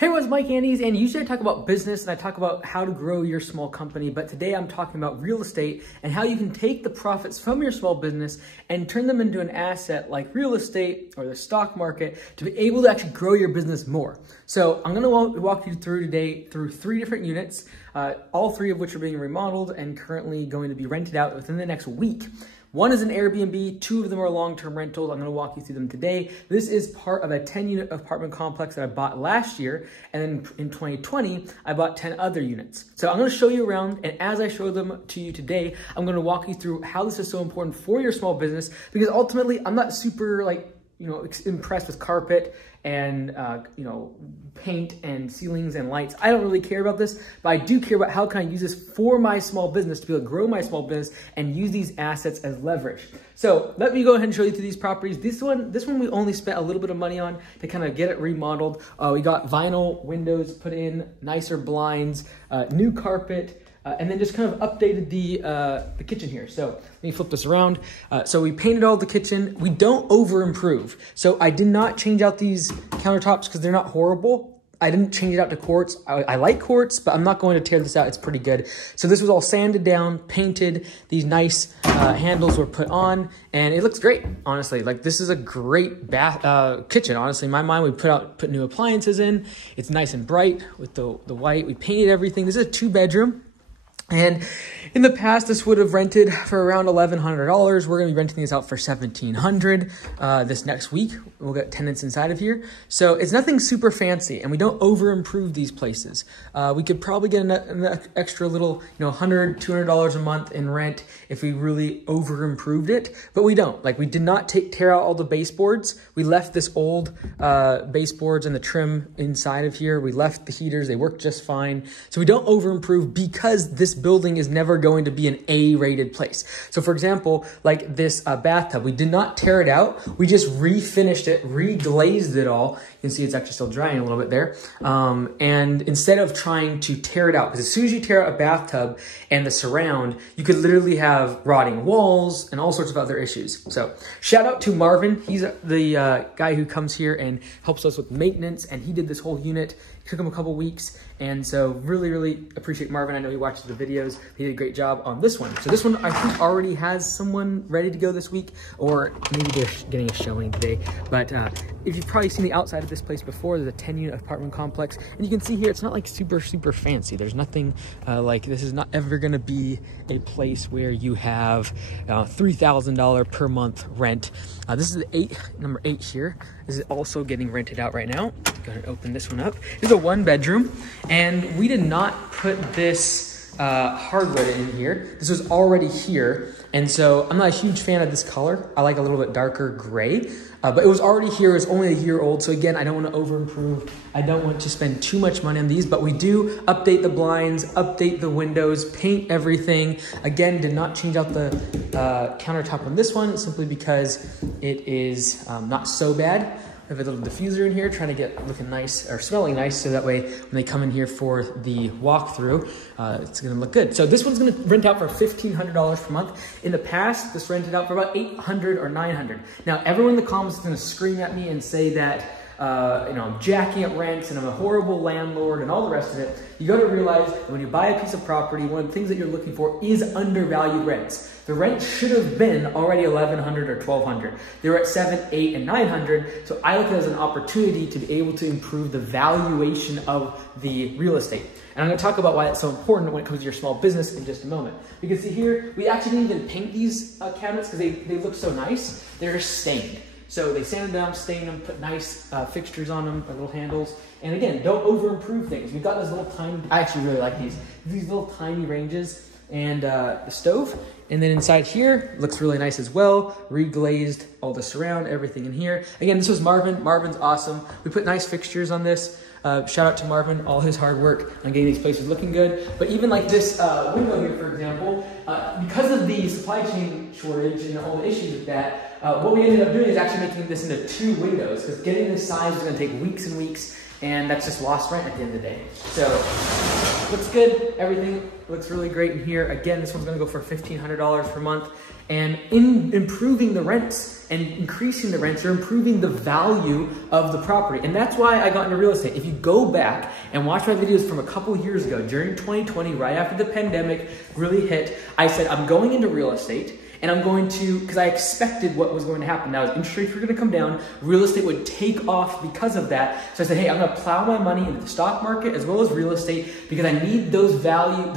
Hey everyone, it's Mike Andes, and usually I talk about business and I talk about how to grow your small company, but today I'm talking about real estate and how you can take the profits from your small business and turn them into an asset like real estate or the stock market to be able to actually grow your business more. So I'm gonna walk you through today through 3 different units, all 3 of which are being remodeled and currently going to be rented out within the next week. One is an Airbnb, 2 of them are long-term rentals. I'm gonna walk you through them today. This is part of a 10-unit apartment complex that I bought last year, and then in 2020, I bought 10 other units. So I'm gonna show you around, and as I show them to you today, I'm gonna walk you through how this is so important for your small business, because ultimately, I'm not super impressed with carpet and paint and ceilings and lights. I don't really care about this, but I do care about how can I use this for my small business to be able to grow my small business and use these assets as leverage. So let me go ahead and show you through these properties. This one we only spent a little bit of money on to kind of get it remodeled. We got vinyl windows put in, nicer blinds, new carpet, and then just kind of updated the kitchen here. So let me flip this around. So we painted all the kitchen. We don't over improve. So I did not change out these countertops because they're not horrible. I didn't change it out to quartz. I like quartz, but I'm not going to tear this out. It's pretty good. So this was all sanded down, painted. These nice handles were put on, and it looks great, honestly. Like, this is a great kitchen, honestly. In my mind, we put new appliances in. It's nice and bright with the white. We painted everything. This is a 2-bedroom. And in the past, this would have rented for around $1,100. We're gonna be renting these out for $1,700 this next week. We'll get tenants inside of here. So it's nothing super fancy, and we don't over improve these places. We could probably get an extra little, $100, $200 a month in rent if we really over improved it, but we don't. Like, we did not tear out all the baseboards. We left this old baseboards and the trim inside of here. We left the heaters, they work just fine. So we don't over improve because this building is never going to be an A-rated place. So for example, like this bathtub, we did not tear it out. We just refinished it, reglazed it all. You can see it's actually still drying a little bit there. And instead of trying to tear it out, because as soon as you tear out a bathtub and the surround, you could literally have rotting walls and all sorts of other issues. So shout out to Marvin. He's the guy who comes here and helps us with maintenance, and he did this whole unit. It took him a couple weeks, and so really appreciate Marvin. I know he watches the videos. He did a great job on this one. So this one I think already has someone ready to go this week, or maybe they're getting a showing today. But if you've probably seen the outside of this place before, there's a 10-unit apartment complex, and you can see here it's not like super fancy. There's nothing like, this is not ever going to be a place where you have $3,000 per month rent. This is number 8 here. This is also getting rented out right now. Go ahead and open this one up. This is a 1-bedroom, and we did not put this hardwood in here. This was already here, and so I'm not a huge fan of this color. I like a little bit darker gray, but it was already here. It was only a year old, so again, I don't want to over improve. I don't want to spend too much money on these, but we do update the blinds, update the windows, paint everything. Again, did not change out the countertop on this one, simply because it is not so bad. I have a little diffuser in here, trying to get looking nice, or smelling nice, so that way when they come in here for the walkthrough, it's gonna look good. So this one's gonna rent out for $1,500 per month. In the past, this rented out for about $800 or $900. Now, everyone in the comments is gonna scream at me and say that I'm jacking up rents and I'm a horrible landlord and all the rest of it. You gotta realize that when you buy a piece of property, one of the things that you're looking for is undervalued rents. The rent should have been already $1,100 or $1,200. They were at $700, $800, and $900. So I look at it as an opportunity to be able to improve the valuation of the real estate. And I'm gonna talk about why that's so important when it comes to your small business in just a moment. Because see here, we actually didn't even paint these cabinets because they look so nice. They're just stained. So they sanded them, stained them, put nice fixtures on them, little handles. And again, don't over improve things. We've got this little tiny, I actually really like these little tiny ranges and the stove. And then inside here, looks really nice as well. Reglazed, all the surround, everything in here. Again, this was Marvin. Marvin's awesome. We put nice fixtures on this. Shout out to Marvin, all his hard work on getting these places looking good. But even like this window here, for example, because of the supply chain shortage and all the issues with that, what we ended up doing is actually making this into 2 windows, because getting this size was gonna take weeks and weeks. and that's just lost rent at the end of the day. So looks good. Everything looks really great in here. Again, this one's gonna go for $1,500 per month. And in improving the rents and increasing the rents, you're improving the value of the property. And that's why I got into real estate. If you go back and watch my videos from a couple years ago, during 2020, right after the pandemic really hit, I said, I'm going into real estate. And I'm going to, because I expected what was going to happen. Now, as interest rates were going to come down, real estate would take off because of that. So I said, hey, I'm going to plow my money into the stock market as well as real estate because I need those the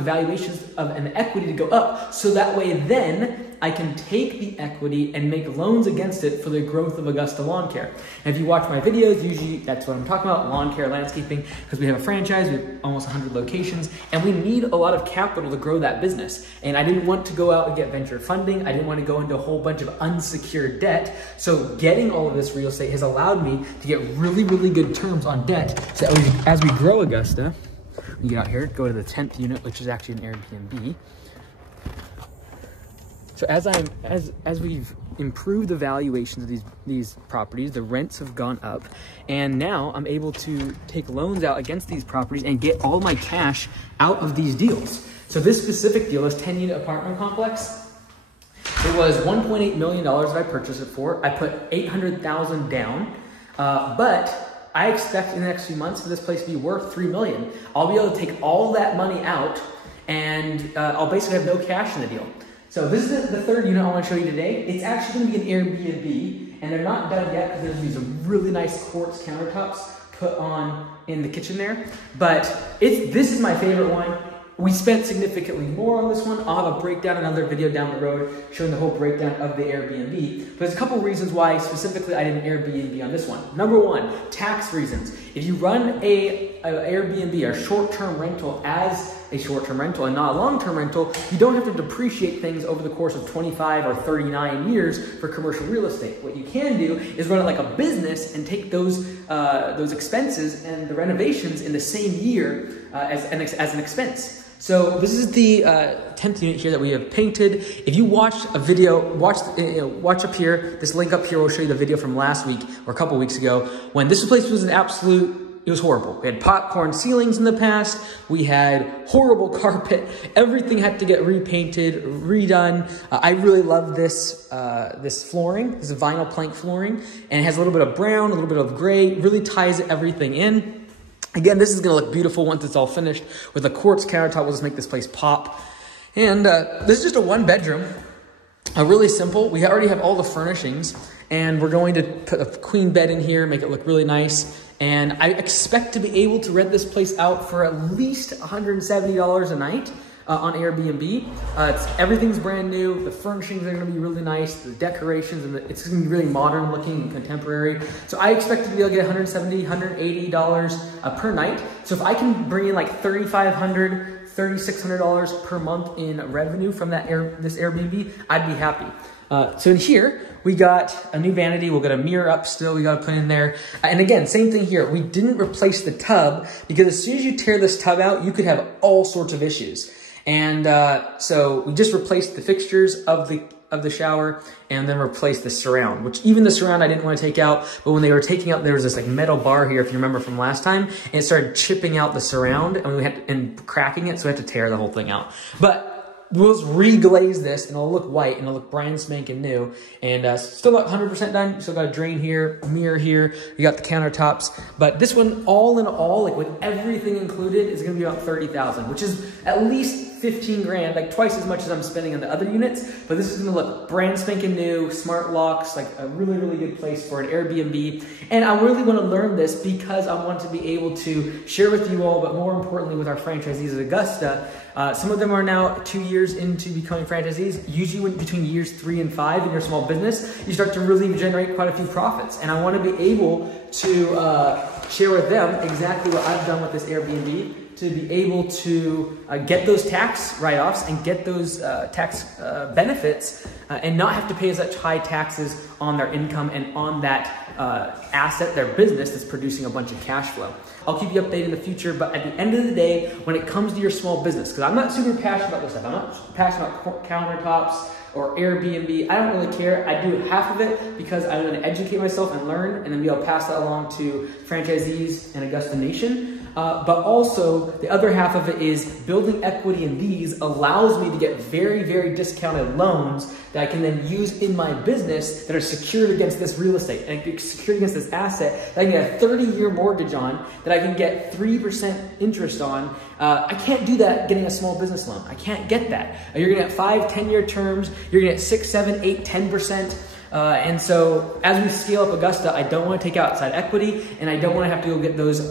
valuations of an equity to go up. So that way then I can take the equity and make loans against it for the growth of Augusta Lawn Care. And if you watch my videos, usually that's what I'm talking about, lawn care, landscaping, because we have a franchise, we have almost 100 locations, and we need a lot of capital to grow that business. And I didn't want to go out and get venture funding. I didn't want to go into a whole bunch of unsecured debt. So getting all of this real estate has allowed me to get really, really good terms on debt. So as we grow Augusta, we get out here, go to the 10th unit, which is actually an Airbnb. So as we've improved the valuations of these properties, the rents have gone up, and now I'm able to take loans out against these properties and get all my cash out of these deals. So this specific deal, this 10-unit apartment complex, it was $1.8 million that I purchased it for. I put $800,000 down, but I expect in the next few months for this place to be worth $3 million. I'll be able to take all that money out, and I'll basically have no cash in the deal. So this is the third unit I want to show you today. It's actually going to be an Airbnb, and they're not done yet because there's these really nice quartz countertops put on in the kitchen there. But this is my favorite one. We spent significantly more on this one. I'll have a breakdown, another video down the road showing the whole breakdown of the Airbnb. But there's a couple reasons why specifically I did an Airbnb on this one. Number one, tax reasons. If you run a Airbnb, a short-term rental, as a short-term rental and not a long-term rental, you don't have to depreciate things over the course of 25 or 39 years for commercial real estate. What you can do is run it like a business and take those expenses and the renovations in the same year as an expense. So this is the 10th unit here that we have painted. If you watched a video, watch up here, this link up here will show you the video from last week or a couple weeks ago when this place was it was horrible. We had popcorn ceilings in the past. We had horrible carpet. Everything had to get repainted, redone. I really love this this flooring. This is vinyl plank flooring, and it has a little bit of brown, a little bit of gray. Really ties everything in. Again, this is going to look beautiful once it's all finished. With a quartz countertop, we'll just make this place pop. And this is just a one-bedroom. Really simple. We already have all the furnishings, and we're going to put a queen bed in here, make it look really nice. And I expect to be able to rent this place out for at least $170 a night on Airbnb. Everything's brand new. The furnishings are going to be really nice. The decorations, and it's going to be really modern looking and contemporary. So I expect to be able to get $170, $180 per night. So if I can bring in like $3,500, $3,600 per month in revenue from this Airbnb, I'd be happy. So in here, we got a new vanity. We'll get a mirror up still. We got to put in there. And again, same thing here. We didn't replace the tub because as soon as you tear this tub out, you could have all sorts of issues. And so we just replaced the fixtures of the shower and then replaced the surround, which even the surround I didn't want to take out. But when they were taking out, there was this like metal bar here, if you remember from last time, and it started chipping out the surround and cracking it. So we had to tear the whole thing out. But we'll just re-glaze this and it'll look white and it'll look brand spanking new. And still not 100% done. Still got a drain here, a mirror here. You got the countertops. But this one, all in all, like with everything included, is going to be about $30,000, which is at least 15 grand, like twice as much as I'm spending on the other units. But this is going to look brand spanking new, smart locks, like a really, really good place for an Airbnb. And I really want to learn this because I want to be able to share with you all, but more importantly with our franchisees at Augusta. Some of them are now 2 years into becoming franchisees. Usually between years 3 and 5 in your small business, you start to really generate quite a few profits. And I want to be able to share with them exactly what I've done with this Airbnb to be able to get those tax write-offs and get those tax benefits and not have to pay such high taxes on their income and on that asset, their business that's producing a bunch of cash flow. I'll keep you updated in the future. But at the end of the day, when it comes to your small business, because I'm not super passionate about this stuff. I'm not passionate about countertops or Airbnb. I don't really care. I do half of it because I'm going to educate myself and learn, and then be able to pass that along to franchisees and Augusta Nation. But also, the other half of it is building equity in these allows me to get very, very discounted loans that I can then use in my business that are secured against this real estate and secured against this asset that I can get a 30-year mortgage on, that I can get 3% interest on. I can't do that getting a small business loan. I can't get that. You're gonna get 5, 10-year terms. You're gonna get 6, 7, 8, 10%. And so as we scale up Augusta, I don't want to take outside equity, and I don't want to have to go get those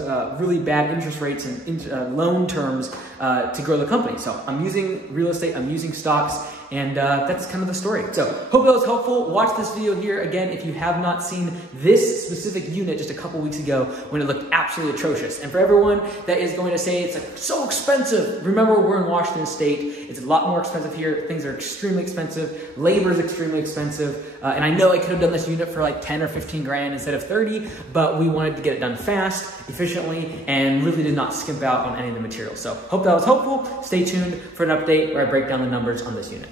really bad interest rates and loan terms to grow the company. So I'm using real estate, I'm using stocks, and that's kind of the story. So hope that was helpful. Watch this video here again if you have not seen this specific unit just a couple weeks ago when it looked absolutely atrocious. And for everyone that is going to say it's like so expensive, remember we're in Washington State. It's a lot more expensive here. Things are extremely expensive. Labor is extremely expensive. And I know I could have done this unit for like 10 or 15 grand instead of 30, but we wanted to get it done fast, efficiently, and really did not skimp out on any of the materials. So hope that was helpful. Stay tuned for an update where I break down the numbers on this unit.